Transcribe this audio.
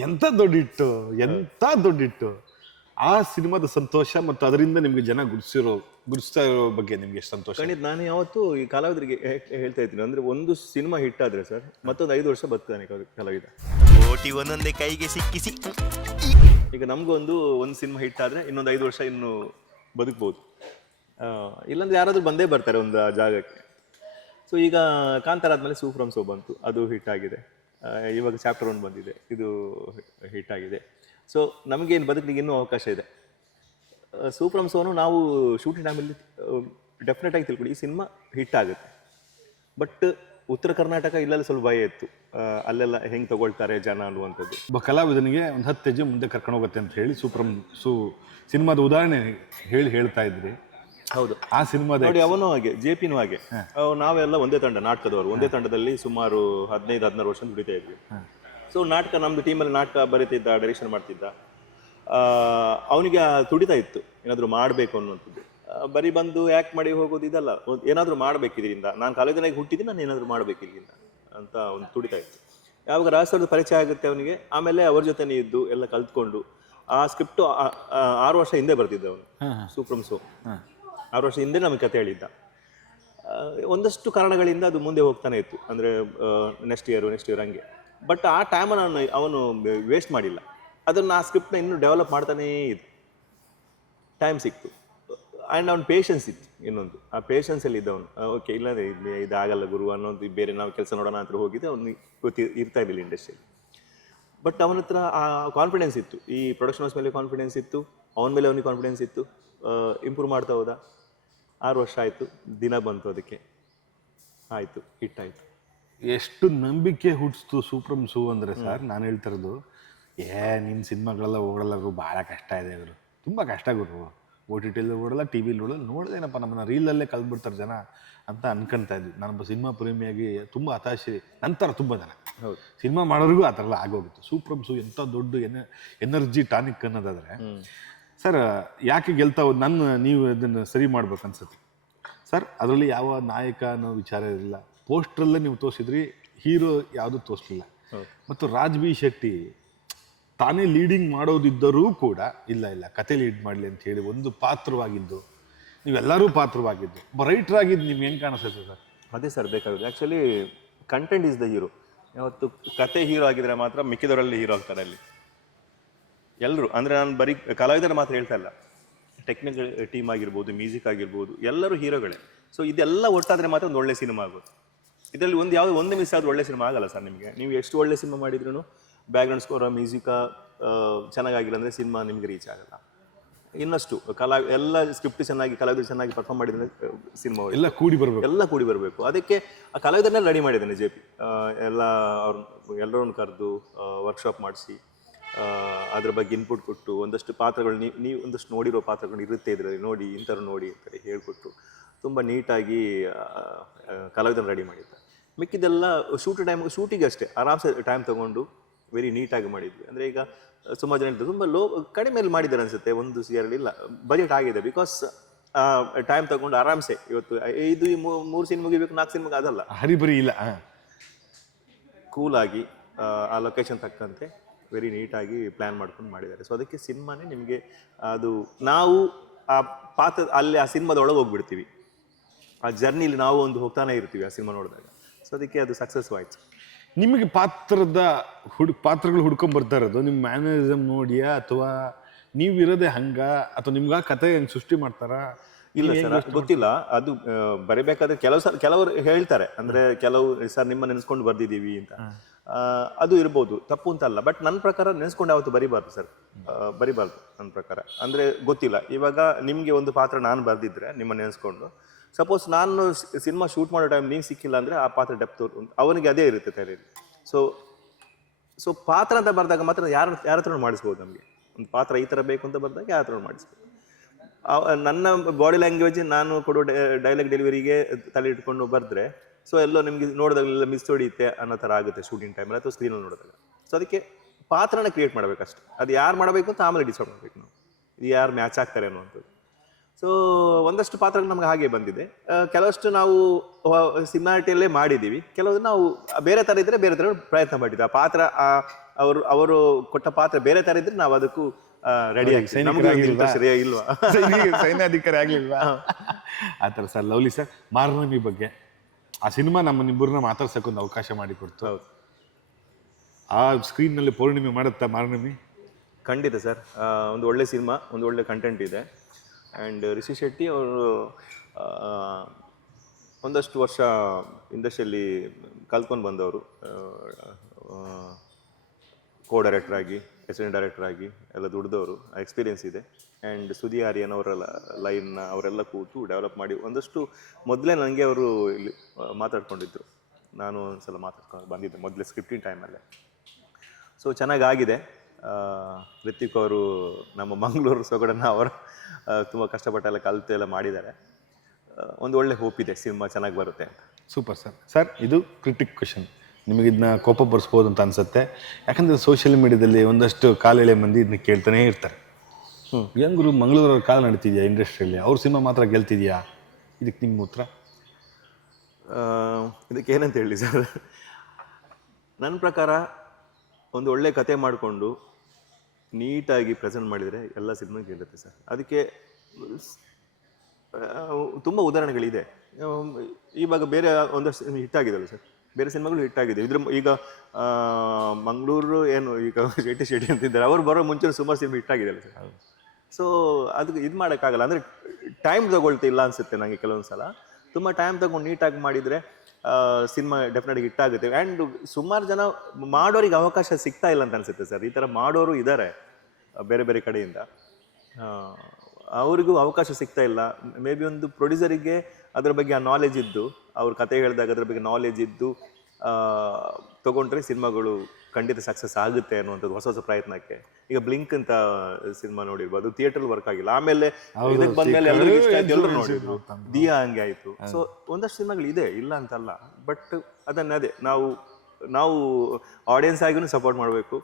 ಎಂಥ ದೊಡ್ಡಿಟ್ಟು, ಎಂಥ ದೊಡ್ಡಿಟ್ಟು. ಆ ಸಿನಿಮಾದ ಸಂತೋಷ ಮತ್ತು ಅದರಿಂದ ನಿಮ್ಗೆ ಜನ ಗುರುಸ್ತಾ ಇರೋ ಬಗ್ಗೆ ನಿಮ್ಗೆ ಎಷ್ಟು ಸಂತೋಷ? ಖಂಡಿತ. ನಾನು ಯಾವತ್ತೂ ಈ ಕಲಾವಿದರಿಗೆ ಹೇಳ್ತಾ ಇದ್ದೀನಿ, ಅಂದ್ರೆ ಒಂದು ಸಿನಿಮಾ ಹಿಟ್ ಆದ್ರೆ ಸರ್ ಮತ್ತೊಂದು 5 ವರ್ಷ ಬದುಕ್ತಾನೆ ಕಲಾವಿದ. ಕೋಟಿ ಒಂದೊಂದೇ ಕೈಗೆ ಸಿಕ್ಕಿಸಿ. ಈಗ ನಮಗೊಂದು ಸಿನಿಮಾ ಹಿಟ್ ಆದ್ರೆ ಇನ್ನೊಂದು 5 ವರ್ಷ ಇನ್ನು ಬದುಕ್ಬೋದು. ಇಲ್ಲಾಂದ್ರೆ ಯಾರಾದ್ರೂ ಬಂದೇ ಬರ್ತಾರೆ ಒಂದು ಜಾಗಕ್ಕೆ. ಸೊ ಈಗ ಕಾಂತಾರ ಆದ್ಮೇಲೆ ಸೂ ಫ್ರಮ್ ಸೋ ಬಂತು, ಅದು ಹಿಟ್ ಆಗಿದೆ. ಇವಾಗ ಚಾಪ್ಟರ್ 1 ಬಂದಿದೆ, ಇದು ಹಿಟ್ ಆಗಿದೆ. ಸೊ ನಮಗೇನು ಬದುಕಲಿಕ್ಕೆ ಇನ್ನೂ ಅವಕಾಶ ಇದೆ. ಸೂ ಫ್ರಮ್ ಸೋನು ನಾವು ಶೂಟಿಂಗ್ ಟೈಮಲ್ಲಿ ಡೆಫಿನೆಟ್ ಆಗಿ ತಿಳ್ಕೊಳ್ಳಿ, ಈ ಸಿನಿಮಾ ಹಿಟ್ ಆಗುತ್ತೆ. ಬಟ್ ಉತ್ತರ ಕರ್ನಾಟಕ ಇಲ್ಲೆಲ್ಲ ಸ್ವಲ್ಪ ಭಯ ಇತ್ತು, ಅಲ್ಲೆಲ್ಲ ಹೆಂಗೆ ತಗೊಳ್ತಾರೆ ಜನ ಅನ್ನುವಂಥದ್ದು. ಒಬ್ಬ ಕಲಾವಿದನಿಗೆ ಒಂದು 10 ಹೆಜ್ಜೆ ಮುಂದೆ ಕರ್ಕೊಂಡು ಹೋಗುತ್ತೆ ಅಂತ ಹೇಳಿ ಸಿನಿಮಾದ ಉದಾಹರಣೆ ಹೇಳ್ತಾ ಇದ್ರಿ. ಹೌದು, ಆ ಸಿನಿಮಾದ ನೋಡಿ ಅವನು ಹಾಗೆ, JPನೂ ಹಾಗೆ. ನಾವೆಲ್ಲ ಒಂದೇ ತಂಡ, ನಾಟಕದವರು ಒಂದೇ ತಂಡದಲ್ಲಿ ಸುಮಾರು 15-16 ವರ್ಷ ದುಡಿತಾ ಇದ್ವಿ. ಸೊ ನಾಟಕ, ನಮ್ದು ಟೀಮಲ್ಲಿ ನಾಟಕ ಬರೀತಿದ್ದ, ಡೈರೆಕ್ಷನ್ ಮಾಡ್ತಿದ್ದ. ಅವನಿಗೆ ತುಡಿತಾ ಇತ್ತು ಏನಾದರೂ ಮಾಡಬೇಕು ಅನ್ನುವಂಥದ್ದು. ಬರೀ ಬಂದು ಆ್ಯಕ್ಟ್ ಮಾಡಿ ಹೋಗೋದು ಇದಲ್ಲ, ಏನಾದರೂ ಮಾಡಬೇಕು ಇದರಿಂದ, ನಾನು ಕಾಲೇಜಿನಾಗ ಹುಟ್ಟಿದ್ದೀನಿ, ನಾನು ಏನಾದರೂ ಮಾಡಬೇಕು ಇಲ್ಲಿಂದ ಅಂತ ಒಂದು ತುಡಿತಾ ಇತ್ತು. ಯಾವಾಗ ರಾಜಸ್ಥಾನದ ಪರಿಚಯ ಆಗುತ್ತೆ ಅವನಿಗೆ, ಆಮೇಲೆ ಅವ್ರ ಜೊತೆನೇ ಇದ್ದು ಎಲ್ಲ ಕಲ್ತ್ಕೊಂಡು ಆ ಸ್ಕ್ರಿಪ್ಟು 6 ವರ್ಷ ಹಿಂದೆ ಬರ್ತಿದ್ದ ಅವನು. ಸೂ ಫ್ರಮ್ ಸೋ 6 ವರ್ಷ ಹಿಂದೆ ನಮಗೆ ಕತೆ ಹೇಳಿದ್ದ. ಒಂದಷ್ಟು ಕಾರಣಗಳಿಂದ ಅದು ಮುಂದೆ ಹೋಗ್ತಾನೆ ಇತ್ತು, ಅಂದರೆ ನೆಕ್ಸ್ಟ್ ಇಯರ್ ಹಂಗೆ. ಬಟ್ ಆ ಟೈಮನ್ನು ಅವನು ವೇಸ್ಟ್ ಮಾಡಿಲ್ಲ, ಅದನ್ನು ಆ ಸ್ಕ್ರಿಪ್ಟ್ನ ಇನ್ನೂ ಡೆವಲಪ್ ಮಾಡ್ತಾನೇ ಇತ್ತು. ಟೈಮ್ ಸಿಕ್ತು ಆ್ಯಂಡ್ ಅವ್ನು ಪೇಷನ್ಸ್ ಇತ್ತು. ಇನ್ನೊಂದು ಆ ಪೇಷನ್ಸಲ್ಲಿ ಇದ್ದವನು, ಓಕೆ ಇಲ್ಲದೆ ಇದಾಗಲ್ಲ ಗುರು ಅನ್ನೋದು, ಬೇರೆ ನಾವು ಕೆಲಸ ನೋಡೋಣ ಅಂತ ಹೋಗಿದ್ದೆ. ಅವ್ನಿಗೆ ಇರ್ತಾ ಇರಲಿಲ್ಲ ಇಂಡಸ್ಟ್ರಿಯಲ್ಲಿ. ಬಟ್ ಅವನ ಹತ್ರ ಆ ಕಾನ್ಫಿಡೆನ್ಸ್ ಇತ್ತು, ಈ ಪ್ರೊಡಕ್ಷನ್ ಹೌಸ್ ಮೇಲೆ ಕಾನ್ಫಿಡೆನ್ಸ್ ಇತ್ತು, ಅವನ ಮೇಲೆ ಅವನಿಗೆ ಕಾನ್ಫಿಡೆನ್ಸ್ ಇತ್ತು. ಇಂಪ್ರೂವ್ ಮಾಡ್ತಾ ಹೋದ. 6 ವರ್ಷ ಆಯಿತು, ದಿನ ಬಂತು, ಅದಕ್ಕೆ ಆಯಿತು, ಹಿಟ್ ಆಯಿತು. ಎಷ್ಟು ನಂಬಿಕೆ ಹುಟ್ಟಿಸ್ತು ಸೂ ಫ್ರಮ್ ಸೋ ಅಂದರೆ ಸರ್, ನಾನು ಹೇಳ್ತಾ ಇರೋದು, ನಿನ್ನ ಸಿನಿಮಾಗಳೆಲ್ಲ ಓಡಲ್ಲ ಗುರು, ಭಾಳ ಕಷ್ಟ ಇದೆ ಗುರು, ತುಂಬ ಕಷ್ಟ ಗುರು. OTT ಓಡಲ್ಲ, TV ಓಡಲ್ಲ, ನೋಡ್ದೇನಪ್ಪ ನಮ್ಮನ್ನ ರೀಲಲ್ಲೇ ಕಲ್ತ್ಬಿಡ್ತಾರೆ ಜನ ಅಂತ ಅನ್ಕೊಳ್ತಾ ಇದ್ವಿ. ನಾನೊಬ್ಬ ಸಿನಿಮಾ ಪ್ರೇಮಿಯಾಗಿ ತುಂಬ ಹತಾಶೆ. ನಂತರ ತುಂಬ ಜನ ಹೌದು ಸಿನಿಮಾ ಮಾಡೋರಿಗೂ ಆ ಥರ ಎಲ್ಲ ಆಗೋಗಿತ್ತು. ಸೂ ಫ್ರಮ್ ಸೋ ಎಂಥ ದೊಡ್ಡ ಎನರ್ಜಿ ಟಾನಿಕ್ ಅನ್ನೋದಾದರೆ ಸರ್, ಯಾಕೆ ಗೆಲ್ತಾವ ನೀವು ಇದನ್ನು ಸರಿ ಮಾಡ್ಬೇಕು ಅನ್ಸುತ್ತೆ ಸರ್. ಅದರಲ್ಲಿ ಯಾವ ನಾಯಕ ಅನ್ನೋ ವಿಚಾರ ಇರಲಿಲ್ಲ, ಪೋಸ್ಟ್ರಲ್ಲೇ ನೀವು ತೋರಿಸಿದ್ರಿ, ಹೀರೋ ಯಾವುದು ತೋರಿಸಲಿಲ್ಲ. ಮತ್ತು ರಾಜ್ ಬಿ ಶೆಟ್ಟಿ ತಾನೇ ಲೀಡಿಂಗ್ ಮಾಡೋದಿದ್ದರೂ ಕೂಡ ಇಲ್ಲ ಕತೆ ಲೀಡ್ ಮಾಡಲಿ ಅಂತ ಹೇಳಿ ಒಂದು ಪಾತ್ರವಾಗಿದ್ದು, ನೀವೆಲ್ಲರೂ ಪಾತ್ರವಾಗಿದ್ದು, ಒಬ್ಬ ರೈಟರ್ ಆಗಿದ್ದು ನಿಮ್ಗೆ ಹೆಂಗೆ ಕಾಣಿಸ್ತೈತೆ ಸರ್? ಅದೇ ಸರ್ ಬೇಕಾಗುತ್ತೆ. Actually content is the hero. ಯಾವತ್ತು ಕತೆ ಹೀರೋ ಆಗಿದ್ರೆ ಮಾತ್ರ ಮಿಕ್ಕಿದವರಲ್ಲಿ ಹೀರೋ ಆಗ್ತಾರೆ ಅಲ್ಲಿ ಎಲ್ಲರೂ. ಅಂದರೆ ನಾನು ಬರೀ ಕಲಾವಿದರ ಮಾತ್ರ ಹೇಳ್ತಾ ಇಲ್ಲ, ಟೆಕ್ನಿಕಲ್ ಟೀಮ್ ಆಗಿರ್ಬೋದು, ಮ್ಯೂಸಿಕ್ ಆಗಿರ್ಬೋದು, ಎಲ್ಲರೂ ಹೀರೋಗಳೇ. ಸೊ ಇದೆಲ್ಲ ಒಟ್ಟಾದರೆ ಮಾತ್ರ ಒಂದು ಒಳ್ಳೆ ಸಿನಿಮಾ ಆಗೋದು. ಇದರಲ್ಲಿ ಒಂದು ಮಿಸ್ ಆದರೂ ಒಳ್ಳೆ ಸಿನಿಮಾ ಆಗಲ್ಲ ಸರ್ ನಿಮಗೆ. ನೀವು ಎಷ್ಟು ಒಳ್ಳೆ ಸಿನಿಮಾ ಮಾಡಿದ್ರೂ ಬ್ಯಾಕ್ಗ್ರೌಂಡ್ ಸ್ಕೋರ್, ಮ್ಯೂಸಿಕ ಚೆನ್ನಾಗಿಲ್ಲ ಅಂದರೆ ಸಿನಿಮಾ ನಿಮಗೆ ರೀಚ್ ಆಗಲ್ಲ. ಇನ್ನಷ್ಟು ಎಲ್ಲ ಸ್ಕ್ರಿಪ್ಟ್ ಚೆನ್ನಾಗಿ, ಕಲಾವಿದರು ಚೆನ್ನಾಗಿ ಪರ್ಫಾರ್ಮ್ ಮಾಡಿದರೆ ಸಿನಿಮಾ ಎಲ್ಲ ಕೂಡಿ ಬರಬೇಕು. ಅದಕ್ಕೆ ಆ ಕಲಾವಿದರನ್ನೆಲ್ಲ ರೆಡಿ ಮಾಡಿದ್ದಾನೆ JP. ಎಲ್ಲರನ್ನು ಕರೆದು ವರ್ಕ್ಶಾಪ್ ಮಾಡಿಸಿ, ಅದ್ರ ಬಗ್ಗೆ ಇನ್ಪುಟ್ ಕೊಟ್ಟು, ಒಂದಷ್ಟು ಪಾತ್ರಗಳು ನೀವು ಒಂದಷ್ಟು ನೋಡಿರೋ ಪಾತ್ರಗಳು ಇರುತ್ತೆ ಇದರಲ್ಲಿ, ನೋಡಿ ಇಂಥವ್ರು ನೋಡಿ ಅಂತಾರೆ ಹೇಳ್ಕೊಟ್ಟು ತುಂಬ ನೀಟಾಗಿ ಕಲಾವಿದನ್ನು ರೆಡಿ ಮಾಡಿದ್ದಾರೆ. ಮಿಕ್ಕಿದೆಲ್ಲ ಶೂಟಿಗೆ ಅಷ್ಟೇ ಆರಾಮ್ಸೆ ಟೈಮ್ ತೊಗೊಂಡು ವೆರಿ ನೀಟಾಗಿ ಮಾಡಿದ್ವಿ. ಅಂದರೆ ಈಗ ಸುಮಾರು ಜನ ಇರ್ತದೆ, ತುಂಬ ಕಡಿಮೆಯಲ್ಲಿ ಮಾಡಿದ್ದಾರೆ ಅನಿಸುತ್ತೆ, 1 CR ಇಲ್ಲ, ಬಜೆಟ್ ಆಗಿದೆ. ಬಿಕಾಸ್ ಟೈಮ್ ತಗೊಂಡು ಆರಾಮ್ಸೆ ಇವತ್ತು ಇದು 3 ಸೀನ್ ಮುಗಿಬೇಕು, 4 ಸೀನ್ ಅದಲ್ಲ, ಹರಿಬರಿ ಇಲ್ಲ, ಕೂಲಾಗಿ ಆ ಲೊಕೇಶನ್ ತಕ್ಕಂತೆ ವೆರಿ ನೀಟಾಗಿ ಪ್ಲ್ಯಾನ್ ಮಾಡ್ಕೊಂಡು ಮಾಡಿದ್ದಾರೆ. ಸೊ ಅದಕ್ಕೆ ಸಿನಿಮಾನೇ ನಿಮಗೆ ಅದು, ನಾವು ಆ ಪಾತ್ರ ಅಲ್ಲಿ ಆ ಸಿನಿಮಾದೊಳಗೆ ಹೋಗ್ಬಿಡ್ತೀವಿ, ಆ ಜರ್ನಿಲಿ ನಾವು ಒಂದು ಹೋಗ್ತಾನೆ ಇರ್ತೀವಿ ಆ ಸಿನಿಮಾ ನೋಡಿದಾಗ. ಸೊ ಅದಕ್ಕೆ ಅದು ಸಕ್ಸಸ್ ಆಯ್ತು. ನಿಮಗೆ ಪಾತ್ರಗಳು ಹುಡ್ಕೊಂಡ್ ಬರ್ತಾ ಇರೋದು ನಿಮ್ಮ ಮ್ಯಾನರಿಸಮ್ ನೋಡಿಯಾ, ಅಥವಾ ನೀವು ಇರೋದೇ ಹಂಗ, ಅಥವಾ ನಿಮ್ಗೆ ಆ ಕತೆ ಹೆಂಗೆ ಸೃಷ್ಟಿ ಮಾಡ್ತಾರಾ? ಇಲ್ಲ ಸರ್, ಗೊತ್ತಿಲ್ಲ. ಅದು ಬರಿಬೇಕಾದ್ರೆ ಕೆಲವರು ಹೇಳ್ತಾರೆ, ಅಂದರೆ ಕೆಲವು ಸರ್ ನಿಮ್ಮ ನೆನೆಸ್ಕೊಂಡು ಬರ್ದಿದ್ದೀವಿ ಅಂತ, ಅದು ಇರ್ಬೋದು, ತಪ್ಪು ಅಂತಲ್ಲ. ಬಟ್ ನನ್ನ ಪ್ರಕಾರ ನೆನೆಸ್ಕೊಂಡು ಯಾವತ್ತು ಬರಿಬಾರ್ದು ಸರ್, ಬರಿಬಾರ್ದು ನನ್ನ ಪ್ರಕಾರ. ಅಂದರೆ ಗೊತ್ತಿಲ್ಲ, ಇವಾಗ ನಿಮಗೆ ಒಂದು ಪಾತ್ರ ನಾನು ಬರೆದಿದ್ರೆ ನಿಮ್ಮ ನೆನೆಸ್ಕೊಂಡು, ಸಪೋಸ್ ನಾನು ಸಿನಿಮಾ ಶೂಟ್ ಮಾಡೋ ಟೈಮ್ ನೀವು ಸಿಕ್ಕಿಲ್ಲ ಅಂದರೆ ಆ ಪಾತ್ರ ಡೆಪ್ತ್ ಅವನಿಗೆ ಅದೇ ಇರುತ್ತೆ ತಲೆಯಲ್ಲಿ. ಸೊ ಪಾತ್ರ ಅಂತ ಬರೆದಾಗ ಮಾತ್ರ ಯಾರ ಹತ್ರ ಮಾಡಿಸ್ಬೋದು. ನಮಗೆ ಒಂದು ಪಾತ್ರ ಈ ಥರ ಬೇಕು ಅಂತ ಬರೆದಾಗ ಯಾರ ಹತ್ರ ಮಾಡಿಸ್ಬೋದು. ನನ್ನ ಬಾಡಿ ಲ್ಯಾಂಗ್ವೇಜ್, ನಾನು ಕೊಡೋ ಡೈಲಾಗ್ ಡೆಲಿವರಿಗೆ ತಲೆ ಇಟ್ಕೊಂಡು ಬರೆದ್ರೆ ಸೊ ಎಲ್ಲೋ ನಿಮಗೆ ನೋಡಿದಾಗಲೆಲ್ಲ ಮಿಸ್ ಹೊಡಿಯುತ್ತೆ ಅನ್ನೋ ಥರ ಆಗುತ್ತೆ ಶೂಟಿಂಗ್ ಟೈಮಲ್ಲಿ ಅಥವಾ ಸ್ಕ್ರೀನಲ್ಲಿ ನೋಡಿದಾಗ. ಸೊ ಅದಕ್ಕೆ ಪಾತ್ರನ ಕ್ರಿಯೇಟ್ ಮಾಡಬೇಕಷ್ಟೆ, ಅದು ಯಾರು ಮಾಡಬೇಕು ಅಂತ ಆಮೇಲೆ ಡಿಸೈಡ್ ಮಾಡಬೇಕು ನಾವು, ಇದು ಯಾರು ಮ್ಯಾಚ್ ಆಗ್ತಾರೆ ಅನ್ನುವಂಥದ್ದು. ಸೊ ಒಂದಷ್ಟು ಪಾತ್ರಗಳು ನಮ್ಗೆ ಹಾಗೆ ಬಂದಿದೆ. ಕೆಲವಷ್ಟು ನಾವು ಸಿಮಿಲಾರಿಟಿಯಲ್ಲೇ ಮಾಡಿದ್ದೀವಿ, ಕೆಲವೊಂದು ನಾವು ಬೇರೆ ಥರ ಇದ್ದರೆ ಬೇರೆ ಥರ ಪ್ರಯತ್ನ ಮಾಡಿದ್ವಿ. ಆ ಪಾತ್ರ ಅವರು ಕೊಟ್ಟ ಪಾತ್ರ ಬೇರೆ ತರ ಇದ್ರೆ ನಾವು ಅದಕ್ಕೂ ರೆಡಿ ಆಗ್ತೀವಿ. ನಮ್ಗೆ ಇಲ್ವಾ ಸೈನ್ಯಾಧಿಕಾರಿ ಆಗ್ಲಿಲ್ವಾ ಆ ಥರ ಸರ್. ಲವ್ಲಿ ಸರ್, ಮಾರ್ನಮಿ ಬಗ್ಗೆ ಆ ಸಿನಿಮಾ ನಮ್ಮನ್ನಿಬ್ಬರನ್ನ ಮಾತಾಡ್ಸೋಕ್ಕೊಂದು ಅವಕಾಶ ಮಾಡಿಕೊಡ್ತು. ಹೌದು, ಆ ಸ್ಕ್ರೀನ್ನಲ್ಲಿ ಪೌರ್ಣಿಮೆ ಮಾಡುತ್ತಾ ಮಾರ್ನಮಿ? ಖಂಡಿತ ಸರ್. ಒಂದು ಒಳ್ಳೆ ಸಿನಿಮಾ, ಒಂದು ಒಳ್ಳೆ ಕಂಟೆಂಟ್ ಇದೆ. ಆ್ಯಂಡ್ ರಿಷಿ ಶೆಟ್ಟಿ ಅವರು ಒಂದಷ್ಟು ವರ್ಷ ಇಂಡಸ್ಟ್ರಿಯಲ್ಲಿ ಕಲ್ತ್ಕೊಂಡು ಬಂದವರು, ಕೋ ಡೈರೆಕ್ಟರ್ ಆಗಿ, ಅಸಿಸ್ಟೆಂಟ್ ಡೈರೆಕ್ಟರ್ ಆಗಿ ಎಲ್ಲ ದುಡಿದವರು, ಎಕ್ಸ್ಪೀರಿಯನ್ಸ್ ಇದೆ. ಆ್ಯಂಡ್ ಸುದಿ ಆರ್ಯನ್ ಅವರೆಲ್ಲ ಲೈನ್ನ ಅವರೆಲ್ಲ ಕೂತು ಡೆವಲಪ್ ಮಾಡಿ ಒಂದಷ್ಟು ಮೊದಲೇ ನನಗೆ ಅವರು ಇಲ್ಲಿ ಮಾತಾಡ್ಕೊಂಡಿದ್ರು. ನಾನು ಒಂದ್ಸಲ ಮಾತಾಡ್ಕೊಂಡು ಬಂದಿದ್ದೆ ಮೊದಲೇ ಸ್ಕ್ರಿಪ್ಟಿಂಗ್ ಟೈಮಲ್ಲೇ. ಸೊ ಚೆನ್ನಾಗಾಗಿದೆ. ರಿತಿಕ್ ಅವರು ನಮ್ಮ ಮಂಗಳೂರು ಸೊಗಡನ್ನು ಅವರು ತುಂಬ ಕಷ್ಟಪಟ್ಟೆಲ್ಲ ಕಲಿತು ಎಲ್ಲ ಮಾಡಿದ್ದಾರೆ. ಒಂದು ಒಳ್ಳೆ ಹೋಪ್ ಇದೆ ಸಿನಿಮಾ ಚೆನ್ನಾಗಿ ಬರುತ್ತೆ ಅಂತ. Super sir. ಸರ್, ಇದು ಕ್ರಿಟಿಕ್ ಕ್ವೆಶನ್. ನಿಮಗೆ ಇದನ್ನ ಕೋಪ ಬರ್ಸ್ಬೋದು ಅಂತ ಅನ್ಸುತ್ತೆ. ಯಾಕಂದರೆ ಸೋಷಿಯಲ್ ಮೀಡಿಯಾದಲ್ಲಿ ಒಂದಷ್ಟು ಕಾಲೆಳೆ ಮಂದಿ ಇದನ್ನ ಕೇಳ್ತಾನೆ ಇರ್ತಾರೆ. ಏನು ಗುರು, ಮಂಗಳೂರವ್ರ ಕಾಲ ನಡೀತಿದ್ಯಾ ಇಂಡಸ್ಟ್ರಿಯಲ್ಲಿ, ಅವ್ರ ಸಿನಿಮಾ ಮಾತ್ರ ಗೆಲ್ತಿದ್ಯಾ? ಇದಕ್ಕೆ ನಿಮ್ಮ ಉತ್ತರ? ಇದಕ್ಕೆ ಏನಂತ ಹೇಳಿ ಸರ್, ನನ್ನ ಪ್ರಕಾರ ಒಂದು ಒಳ್ಳೆ ಕತೆ ಮಾಡಿಕೊಂಡು ನೀಟಾಗಿ ಪ್ರೆಸೆಂಟ್ ಮಾಡಿದರೆ ಎಲ್ಲ ಸಿನಿಮಾ ಗೆಲ್ಲುತ್ತೆ ಸರ್. ಅದಕ್ಕೆ ತುಂಬ ಉದಾಹರಣೆಗಳಿದೆ. ಇವಾಗ ಬೇರೆ ಒಂದಷ್ಟು ಹಿಟ್ ಆಗಿದಲ್ಲ ಸರ್, ಬೇರೆ ಸಿನಿಮಾಗಳು ಹಿಟ್ ಆಗಿದೆ. ಈಗ ಮಂಗಳೂರು ಏನು ಈಗ ಶೆಟ್ಟಿ ಅಂತಿದ್ದಾರೆ, ಅವ್ರು ಬರೋ ಮುಂಚೆ ಸುಮಾರು ಸಿನಿಮಾ ಹಿಟ್ ಆಗಿದೆಯಲ್ಲ ಸರ್. ಸೊ ಅದಕ್ಕೆ ಇದು ಮಾಡೋಕ್ಕಾಗಲ್ಲ, ಅಂದರೆ ಟೈಮ್ ತಗೊಳ್ತಿಲ್ಲ ಅನಿಸುತ್ತೆ ನನಗೆ ಕೆಲವೊಂದು ಸಲ. ತುಂಬ ಟೈಮ್ ತಗೊಂಡು ನೀಟಾಗಿ ಮಾಡಿದರೆ ಸಿನಿಮಾ ಡೆಫಿನೆಟ್ಲಿ ಹಿಟ್ ಆಗುತ್ತೆ. ಆ್ಯಂಡ್ ಸುಮಾರು ಜನ ಮಾಡೋರಿಗೆ ಅವಕಾಶ ಸಿಗ್ತಾ ಇಲ್ಲ ಅಂತ ಅನಿಸುತ್ತೆ ಸರ್. ಈ ಥರ ಮಾಡೋರು ಇದ್ದಾರೆ ಬೇರೆ ಬೇರೆ ಕಡೆಯಿಂದ, ಅವರಿಗೂ ಅವಕಾಶ ಸಿಗ್ತಾ ಇಲ್ಲ. ಮೇ ಬಿ ಒಂದು ಪ್ರೊಡ್ಯೂಸರಿಗೆ ಅದ್ರ ಬಗ್ಗೆ ಆ ನಾಲೆಜ್ ಇದ್ದು, ಅವ್ರ ಕತೆ ಹೇಳಿದಾಗ ಅದ್ರ ಬಗ್ಗೆ ನಾಲೆಜ್ ಇದ್ದು ತೊಗೊಂಡ್ರೆ ಸಿನಿಮಾಗಳು ಖಂಡಿತ ಸಕ್ಸಸ್ ಆಗುತ್ತೆ ಅನ್ನುವಂಥದ್ದು ಹೊಸ ಹೊಸ ಪ್ರಯತ್ನಕ್ಕೆ. ಈಗ ಬ್ಲಿಂಕ್ ಅಂತ ಸಿನಿಮಾ ನೋಡಿರ್ಬೋದು, ಥಿಯೇಟರ್ ವರ್ಕ್ ಆಗಿಲ್ಲ, ಆಮೇಲೆ ಇದಕ್ಕೆ ಬಂದ್ಮೇಲೆ ಎಲ್ಲರಿಗೂ ಇಷ್ಟ ಆಯ್ತು, ಎಲ್ಲರೂ ನೋಡಿದ್ರು. ದಿಯಾ ಹಂಗೆ ಆಯಿತು. ಸೊ ಒಂದಷ್ಟು ಸಿನಿಮಾಗಳು ಇದೆ, ಇಲ್ಲ ಅಂತಲ್ಲ. ಬಟ್ ಅದನ್ನೇ ನಾವು ಆಡಿಯನ್ಸ್ ಆಗಿನೂ ಸಪೋರ್ಟ್ ಮಾಡಬೇಕು,